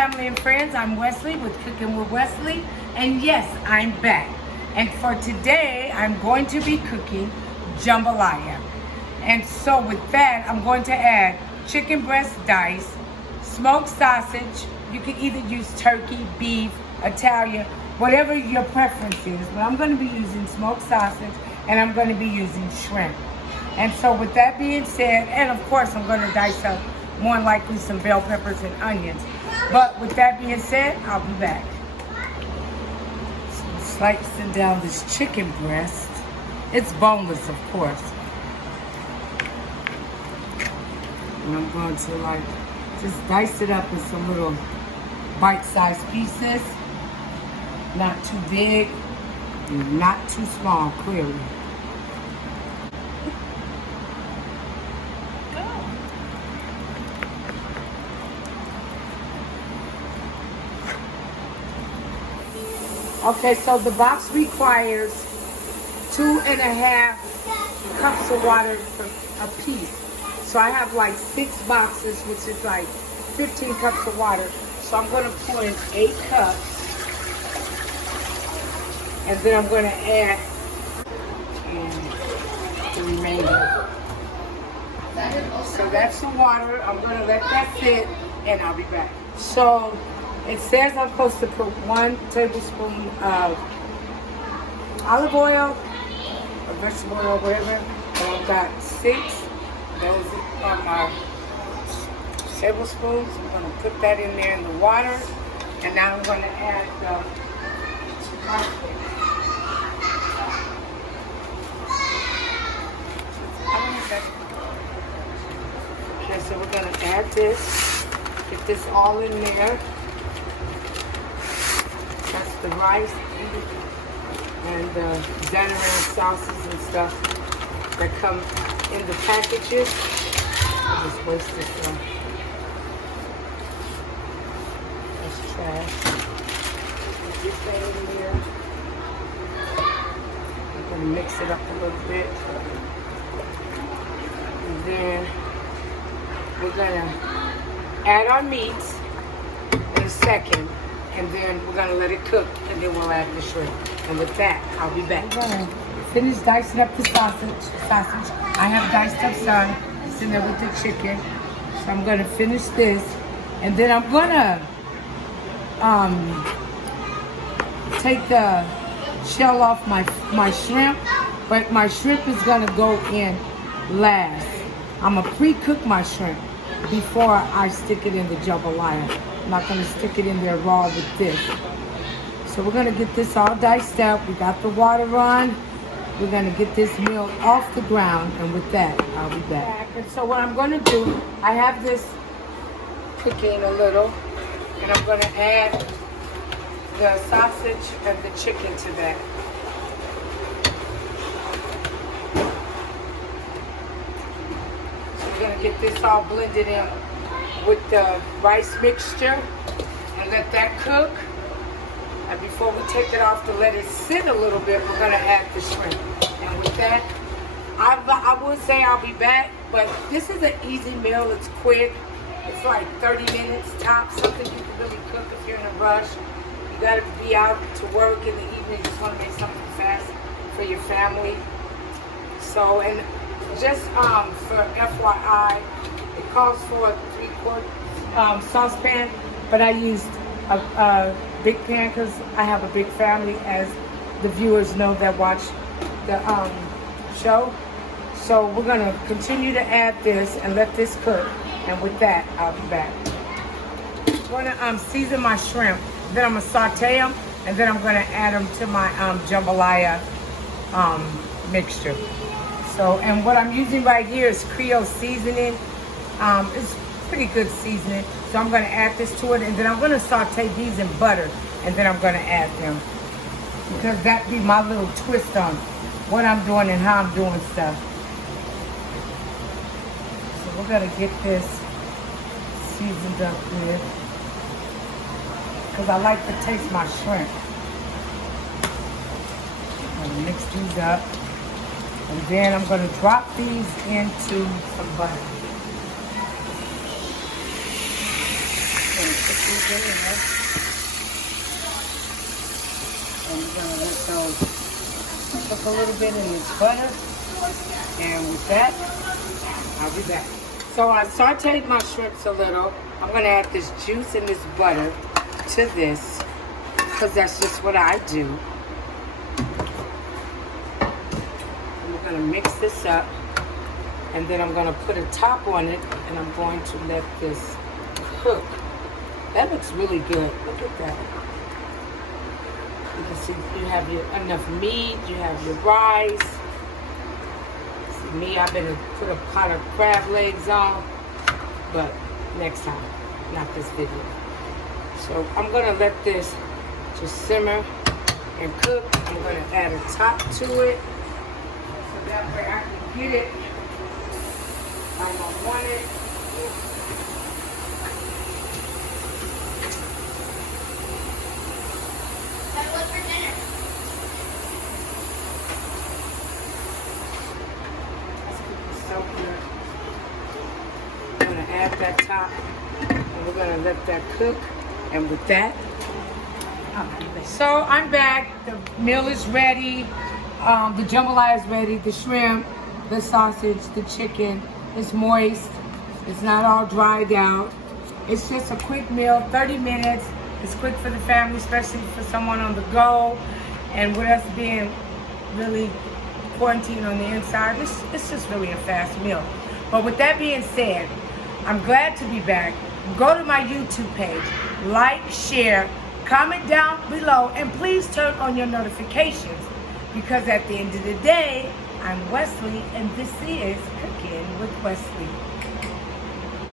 family and friends. I'm Wesley with Cooking with Wesley, and yes, I'm back. And for today, I'm going to be cooking jambalaya. And so with that, I'm going to add chicken breast diced, smoked sausage. You can either use turkey, beef, Italian, whatever your preference is. But I'm going to be using smoked sausage, and I'm going to be using shrimp. And so with that being said, and of course I'm going to dice up more than likely some bell peppers and onions. But with that being said, I'll be back. So I'm slicing down this chicken breast. It's boneless, of course. And I'm going to just dice it up in some little bite-sized pieces. Not too big, and not too small, clearly. Okay, so the box requires 2.5 cups of water a piece. So I have like 6 boxes, which is like 15 cups of water. So I'm going to pour in 8 cups. And then I'm going to add the remainder. So that's the water. I'm going to let that sit, and I'll be back. So it says I'm supposed to put 1 tablespoon of olive oil, or vegetable oil, whatever. And I've got 6. Those are my tablespoons. I'm going to put that in there in the water. And now I'm going to add the garlic. Okay, so we're going to add this. Get this all in there. That's the rice and the Jambalaya sauces and stuff that come in the packages. I'll just waste this one. That's trash. Get that in here. I'm going to mix it up a little bit. And then we're going to add our meats in a second. And then we're gonna let it cook, and then we'll add the shrimp. And with that, I'll be back. I'm gonna finish dicing up the sausage. I have diced up some. It's in there with the chicken. So I'm gonna finish this, and then I'm gonna take the shell off my shrimp. But my shrimp is gonna go in last. I'm gonna pre-cook my shrimp before I stick it in the jambalaya. I'm not going to stick it in there raw with this. So we're going to get this all diced up. We got the water on. We're going to get this meal off the ground. And with that, I'll be back. And so what I'm going to do, I have this cooking a little. And I'm going to add the sausage and the chicken to that. So we're going to get this all blended in with the rice mixture and let that cook. And before we take it off to let it sit a little bit, we're gonna add the shrimp. And with that, I would say I'll be back, but this is an easy meal. It's quick. It's like 30 minutes tops, something you can really cook if you're in a rush. You gotta be out to work in the evening, just wanna make something fast for your family. So, and just for FYI, it calls for a 3-quart saucepan, but I used a big pan because I have a big family, as the viewers know that watch the show. So we're going to continue to add this and let this cook, and with that, I'll be back. I'm going to season my shrimp, then I'm going to saute them, and then I'm going to add them to my jambalaya mixture. So, and what I'm using right here is Creole seasoning. It's pretty good seasoning. So I'm going to add this to it, and then I'm going to saute these in butter, and then I'm going to add them. Because that be my little twist on what I'm doing and how I'm doing stuff. So we're going to get this seasoned up good. Because I like to taste my shrimp. I'm going to mix these up. And then I'm going to drop these into some butter. I'm going to put these in there. And we're going to let those cook a little bit in this butter. And with that, I'll be back. So I sauteed my shrimps a little. I'm going to add this juice and this butter to this, because that's just what I do. And we're going to mix this up. And then I'm going to put a top on it, and I'm going to let this cook. That looks really good. Look at that. You can see you have enough meat, you have your rice. See me, I've been to put a pot of crab legs on, but next time, not this video. So I'm going to let this just simmer and cook. I'm going to add a top to it, so that way I can get it. I don't want it. What's for dinner? So good. I'm going to add that top, and we're going to let that cook. And with that, so I'm back. The meal is ready. The jambalaya is ready. The shrimp, the sausage, the chicken. It's moist. It's not all dried out. It's just a quick meal, 30 minutes. It's quick for the family, especially for someone on the go. And with us being really quarantined on the inside, it's just really a fast meal. But with that being said, I'm glad to be back. Go to my YouTube page, like, share, comment down below, and please turn on your notifications, because at the end of the day, I'm Wesley, and this is Cooking with Wesley.